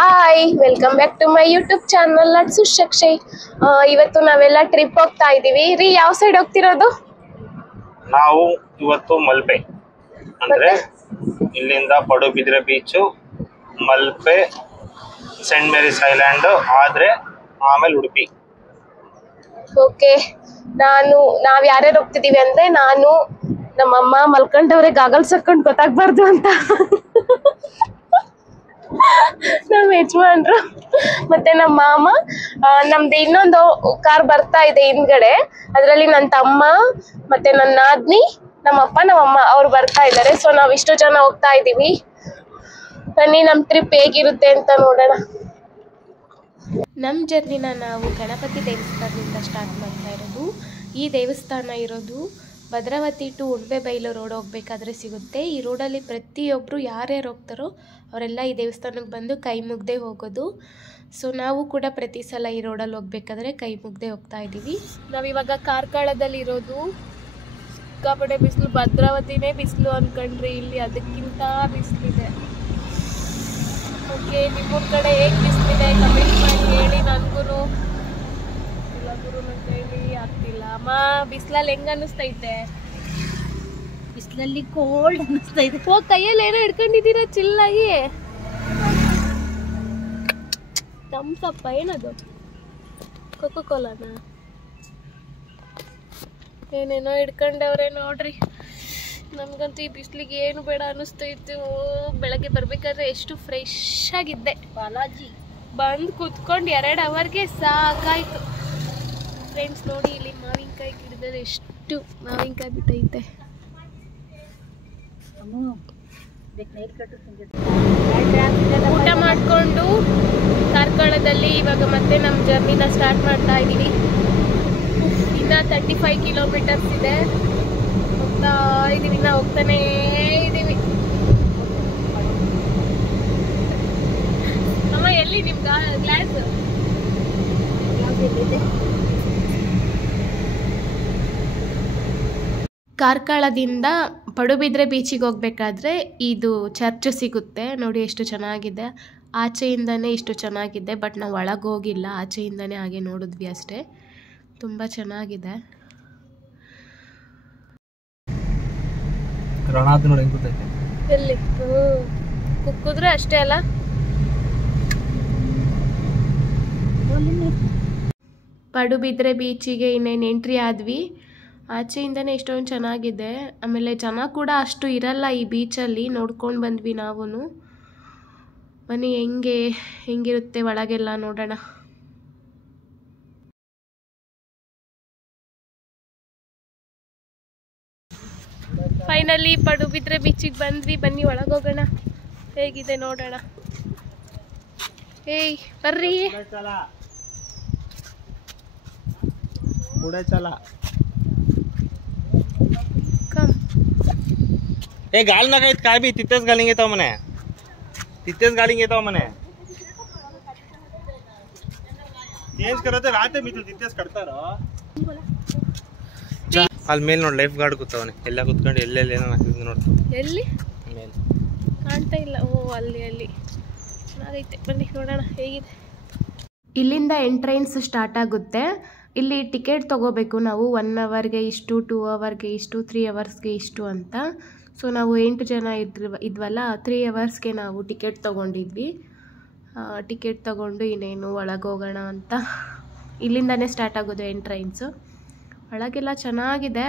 Hi, welcome back to my YouTube channel ಅಟ್ಸು ಶಕ್ಷಯ್. ಇವತ್ತು ನಾವೆಲ್ಲ ಟ್ರಿಪ್ ಹೋಗ್ತಾ ಇದೀವಿ ರೀ. ಯಾವ ಸೈಡ್ ಹೋಗ್ತಿರೋದು ನಾವು? ಇವತ್ತು ಮಲ್ಪೆ ಅಂದ್ರೆ ಇಲ್ಲಿಂದ Padubidri beach, Malpe, saint Mary's island, ಆಮೇಲೆ ಉಡುಪಿ. ಓಕೆ, ನಾವ್ ಯಾರ್ಯಾರು ಹೋಗ್ತಿದೀವಿ ಅಂದ್ರೆ ನಾನು, ನಮ್ಮಮ್ಮ ಮಲ್ಕೊಂಡವ್ರೆ ಗಾಗಲ್ಸ್ ಹಾಕೊಂಡು ಗೊತ್ತಾಗ್ಬಾರ್ದು ಅಂತ ನಮ್ಮ ಯಜಮಾನ್ರು ಮತ್ತೆ ನಮ್ಮ ಮಾಮ. ನಮ್ದು ಇನ್ನೊಂದು ಕಾರ್ ಬರ್ತಾ ಇದೆ ಹಿಂದ್ಗಡೆ, ಅದರಲ್ಲಿ ನನ್ನ ತಮ್ಮ ಮತ್ತೆ ನನ್ನ ನಾದ್ನಿ, ನಮ್ಮಪ್ಪ ನಮ್ಮಮ್ಮ ಅವ್ರು ಬರ್ತಾ ಇದ್ದಾರೆ. ಸೊ ನಾವ್ ಇಷ್ಟು ಜನ ಹೋಗ್ತಾ ಇದೀವಿ. ಬನ್ನಿ ನಮ್ ಟ್ರಿಪ್ ಹೇಗಿರುತ್ತೆ ಅಂತ ನೋಡೋಣ. ನಮ್ಮ ಜರ್ನಿನ ನಾವು ಗಣಪತಿ ದೇವಸ್ಥಾನದಿಂದ ಸ್ಟಾರ್ಟ್ ಮಾಡ್ತಾ ಇರೋದು. ಈ ದೇವಸ್ಥಾನ ಇರೋದು ಭದ್ರಾವತಿ ಟು ಉಣ್ಬೆಬೈಲು ರೋಡ್ ಹೋಗ್ಬೇಕಾದ್ರೆ ಸಿಗುತ್ತೆ. ಈ ರೋಡಲ್ಲಿ ಪ್ರತಿಯೊಬ್ಬರು ಯಾರ್ಯಾರು ಹೋಗ್ತಾರೋ ಅವರೆಲ್ಲ ಈ ದೇವಸ್ಥಾನಕ್ಕೆ ಬಂದು ಕೈ ಮುಗ್ದೆ ಹೋಗೋದು. ಸೊ ನಾವು ಕೂಡ ಪ್ರತಿ ಸಲ ಈ ರೋಡಲ್ಲಿ ಹೋಗ್ಬೇಕಾದ್ರೆ ಕೈ ಮುಗ್ದೆ ಹೋಗ್ತಾ ಇದ್ದೀವಿ. ನಾವಿವಾಗ ಕಾರ್ಕಳದಲ್ಲಿ ಇರೋದು. ಸಿಕ್ಕಾಪಟ್ಟೆ ಬಿಸಿಲು, ಭದ್ರಾವತಿನೇ ಬಿಸಿಲು ಅಂದ್ಕೊಂಡ್ರಿ, ಇಲ್ಲಿ ಅದಕ್ಕಿಂತ ಬಿಸಿಲಿದೆ. ಓಕೆ, ನಿಮ್ಮೂರ ಕಡೆ ಹೇಗೆ ಬಿಸಿಲಿದೆ ಕಮೆಂಟ್ ಮಾಡಿ ಹೇಳಿ. ನನಗೂ ಇಲ್ಲ ಗುರು, ನನ್ನ ಕೈಲಿ ಆಗ್ತಿಲ್ಲ. ಅಮ್ಮ, ಬಿಸಿಲಲ್ಲಿ ಹೆಂಗ ಅನ್ನಿಸ್ತೈತೆ? ಬಿಸಿಲಲ್ಲಿ ಕೋಲ್ಡ್ ಅನ್ನಿಸ್ತೈತೆ. ಹೋಗಿ ಕೈಯಲ್ಲಿ ಏನೋ ಹಿಡ್ಕೊಂಡಿದ್ದೀರಾ ಚಿಲ್ಲಾಗಿ. ತಮ್ಸಪ್ಪ ಏನದು? ಕೊಕೋ ಕೋಲಾನ ಏನೇನೋ ಹಿಡ್ಕೊಂಡವ್ರೆ ನೋಡ್ರಿ. ನಮ್ಗಂತೂ ಈ ಬಿಸಿಲಿಗೆ ಏನು ಬೇಡ ಅನ್ನಿಸ್ತೈತೆ. ಬೆಳಗ್ಗೆ ಬರ್ಬೇಕಾದ್ರೆ ಎಷ್ಟು ಫ್ರೆಶ್ ಆಗಿದ್ದೆ. ಬಾಲಾಜಿ ಬಂದು ಕುತ್ಕೊಂಡು 2 ಅವರ್ಗೆ ಸಾಕಾಯ್ತು. ಫ್ರೆಂಡ್ಸ್ ನೋಡಿ, ಇಲ್ಲಿ ಮಾವಿನಕಾಯಿ ಗಿಡದಲ್ಲಿ ಎಷ್ಟು ಮಾವಿನಕಾಯಿ ಬಿಟ್ಟೈತೆ. ಊಟ ಮಾಡಿಕೊಂಡು ಕಾರ್ಕಳದಲ್ಲಿ ಇವಾಗ ಮತ್ತೆ ನಮ್ಮ ಜರ್ನಿನ ಸ್ಟಾರ್ಟ್ ಮಾಡ್ತಾ ಇದ್ದೀವಿ. ಇನ್ನ 35 ಕಿಲೋಮೀಟರ್ಸ್ ಇದೆ. ಹೋಗ್ತಾ ಇದೀವಿ, ಇನ್ನ ಹೋಗ್ತಾನೇ ಇದೀವಿ. ಅಮ್ಮ, ಎಲ್ಲಿ ನಿಮ್ ಗ್ಲಾಸ್? ಕಾರ್ಕಳದಿಂದ ಪಡುಬಿದ್ರೆ ಬೀಚಿಗೆ ಹೋಗ್ಬೇಕಾದ್ರೆ ಇದು ಚರ್ಚ್ ಸಿಗುತ್ತೆ ನೋಡಿ, ಎಷ್ಟು ಚೆನ್ನಾಗಿದೆ. ಆಚೆಯಿಂದನೇ ಇಷ್ಟು ಚೆನ್ನಾಗಿದೆ, ಬಟ್ ನಾವು ಒಳಗೆ ಹೋಗಿಲ್ಲ, ಆಚೆಯಿಂದನೇ ಹಾಗೆ ನೋಡಿದ್ವಿ ಅಷ್ಟೇ. ತುಂಬ ಚೆನ್ನಾಗಿದೆ. ಎಲ್ಲಿ ಕುಕ್ಕಿದ್ರೆ ಅಷ್ಟೇ ಅಲ್ಲ. ಪಡುಬಿದ್ರೆ ಬೀಚಿಗೆ ಇನ್ನೇನು ಎಂಟ್ರಿ ಆದ್ವಿ. ಆಚೆಯಿಂದನೇ ಎಷ್ಟೊಂದು ಚೆನ್ನಾಗಿದೆ. ಆಮೇಲೆ ಜನ ಕೂಡ ಅಷ್ಟು ಇರಲ್ಲ ಈ ಬೀಚಲ್ಲಿ, ನೋಡ್ಕೊಂಡು ಬಂದ್ವಿ ನಾವು. ಬನ್ನಿ ಹೆಂಗಿರುತ್ತೆ ಒಳಗೆಲ್ಲ ನೋಡೋಣ. ಫೈನಲಿ ಪಡುಬಿದ್ರೆ ಬೀಚಿಗೆ ಬಂದ್ವಿ. ಬನ್ನಿ ಒಳಗೆ ಹೋಗೋಣ, ಹೇಗಿದೆ ನೋಡೋಣ. ಏಯ್ ಬರ್ರಿ. कम ए गाल ना काय बी तिथेच घालिंगे तो मने, तिथेच घालिंगे तो मने चेंज करते राहते मी तू तिथेच करतारो. ಅಲ್ಲಿ ಮೇಲೆ ನೋಡಿ ಲೈಫ್ ಗಾರ್ಡ್ ಕೂತವನೆ, ಎಲ್ಲ ಕೂತ್ಕೊಂಡು ಎಲ್ಲೆಲ್ಲಿ ಏನೋ ಹಾಕಿದ್ರು ನೋಡ್ತು. ಎಲ್ಲಿ ಮೇಲೆ ಕಾಣ್ತಾ ಇಲ್ಲ. ಓ, ಅಲ್ಲಿ ಚೆನ್ನಾಗೈತೆ. ಬನ್ನಿ ನೋಡೋಣ ಹೇಗಿದೆ. ಇಲ್ಲಿಂದ ಎಂಟ್ರೆನ್ಸ್ ಸ್ಟಾರ್ಟ್ ಆಗುತ್ತೆ. ಇಲ್ಲಿ ಟಿಕೆಟ್ ತೊಗೋಬೇಕು ನಾವು. 1 ಅವರ್ಗೆ ಇಷ್ಟು, 2 ಅವರ್ಗೆ ಇಷ್ಟು, 3 ಅವರ್ಸ್ಗೆ ಇಷ್ಟು ಅಂತ. ಸೊ ನಾವು 8 ಜನ ಇದ್ವಲ್ಲ, 3 ಅವರ್ಸ್ಗೆ ನಾವು ಟಿಕೆಟ್ ತೊಗೊಂಡಿದ್ವಿ. ಟಿಕೆಟ್ ತೊಗೊಂಡು ಇನ್ನೇನು ಒಳಗೆ ಹೋಗೋಣ ಅಂತ. ಇಲ್ಲಿಂದನೇ ಸ್ಟಾರ್ಟ್ ಆಗೋದು ಎಂಟ್ರೆನ್ಸು. ಒಳಗೆಲ್ಲ ಚೆನ್ನಾಗಿದೆ.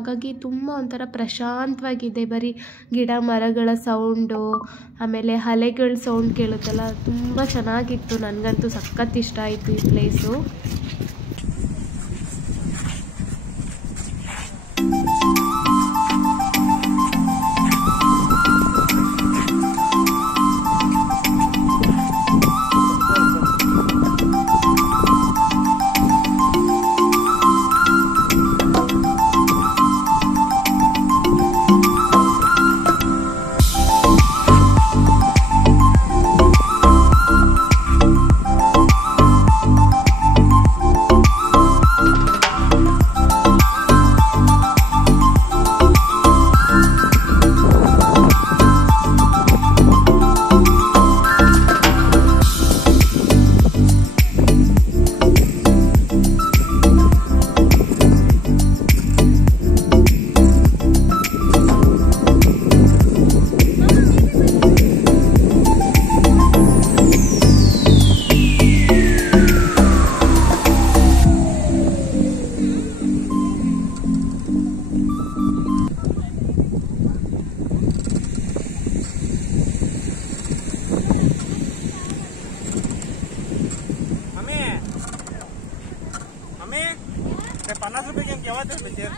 ಹಾಗಾಗಿ ತುಂಬ ಒಂಥರ ಪ್ರಶಾಂತವಾಗಿದೆ. ಬರೀ ಗಿಡ ಮರಗಳ ಸೌಂಡು, ಆಮೇಲೆ ಅಲೆಗಳ ಸೌಂಡ್ ಕೇಳುತ್ತಲ್ಲ, ತುಂಬ ಚೆನ್ನಾಗಿತ್ತು. ನನಗಂತೂ ಸಖತ್ ಇಷ್ಟ ಆಯಿತು ಈ ಪ್ಲೇಸು. ते 50 रुपये घेऊन केव्हा ते भेटेल?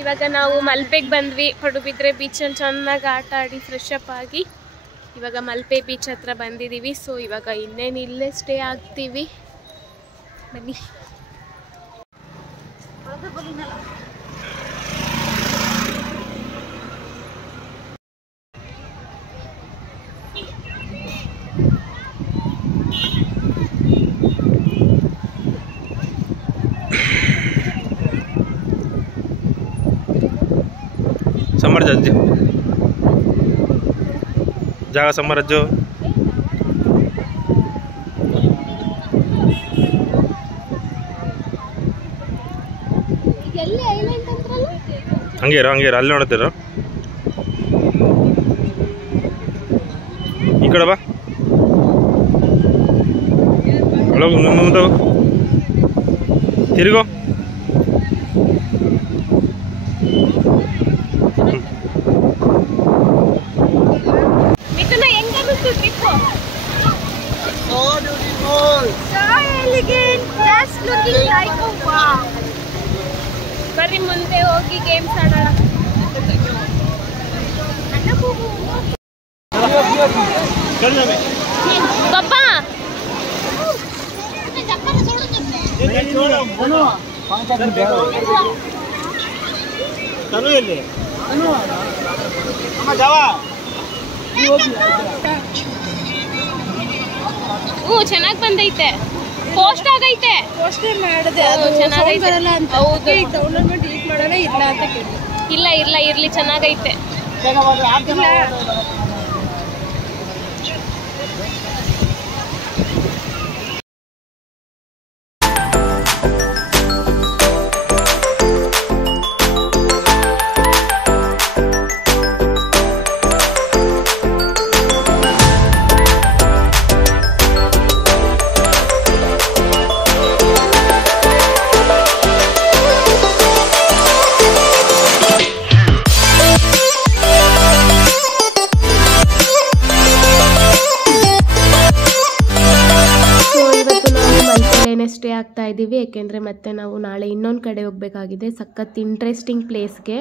ಇವಾಗ ನಾವು ಮಲ್ಪೆಗೆ ಬಂದ್ವಿ. ಪಡುಬಿದ್ರೆ ಬೀಚಲ್ಲಿ ಚೆನ್ನಾಗಿ ಆಟ ಆಡಿ ಫ್ರೆಶ್ ಅಪ್ ಆಗಿ ಇವಾಗ ಮಲ್ಪೆ ಬೀಚ್ ಹತ್ರ ಬಂದಿದ್ದೀವಿ. ಸೊ ಇವಾಗ ಇನ್ನೇನು ಇಲ್ಲೇ ಸ್ಟೇ ಆಗ್ತೀವಿ. ಬನ್ನಿ. ಸಮರ್ಜ ಅಜ್ಜಿ ಜಾಗ ಸಮರಜ್ಜು ಹಂಗೇರ ಅಲ್ಲಿ ನೋಡ್ತೀರ ಈ ಕಡೆ ಬಾ ಮುಂದೆ ತಿರುಗೋ ಬರ್ರಿ ಮುಂದೆ ಹೋಗಿ ಗೇಮ್ಸ್ ಆಡೋಣ. ಪಪ್ಪಾ ಚೆನ್ನಾಗಿ ಬಂದೈತೆ. ಪೋಸ್ಟ್ ಆಗೈತೆ. ಪೋಸ್ಟ್ ಮಾಡಿದೆ ಅದು ಚೆನ್ನಾಗೈತೆ. ಹೌದು ಡೌನ್ಲೋಡ್ ಮಾಡಿ ಡಿಲೀಟ್ ಮಾಡೋಣ ಇಲ್ಲ ಅಂತ ಕೇಳಿ. ಇಲ್ಲ ಇರ್ಲಿ ಚೆನ್ನಾಗೈತೆ. ಸ್ಟೇ ಆಗ್ತಾ ಇದ್ದೀವಿ, ಏಕೆಂದರೆ ಮತ್ತೆ ನಾವು ನಾಳೆ ಇನ್ನೊಂದು ಕಡೆ ಹೋಗಬೇಕಾಗಿದೆ, ಸಖತ್ ಇಂಟ್ರೆಸ್ಟಿಂಗ್ ಪ್ಲೇಸ್ಗೆ.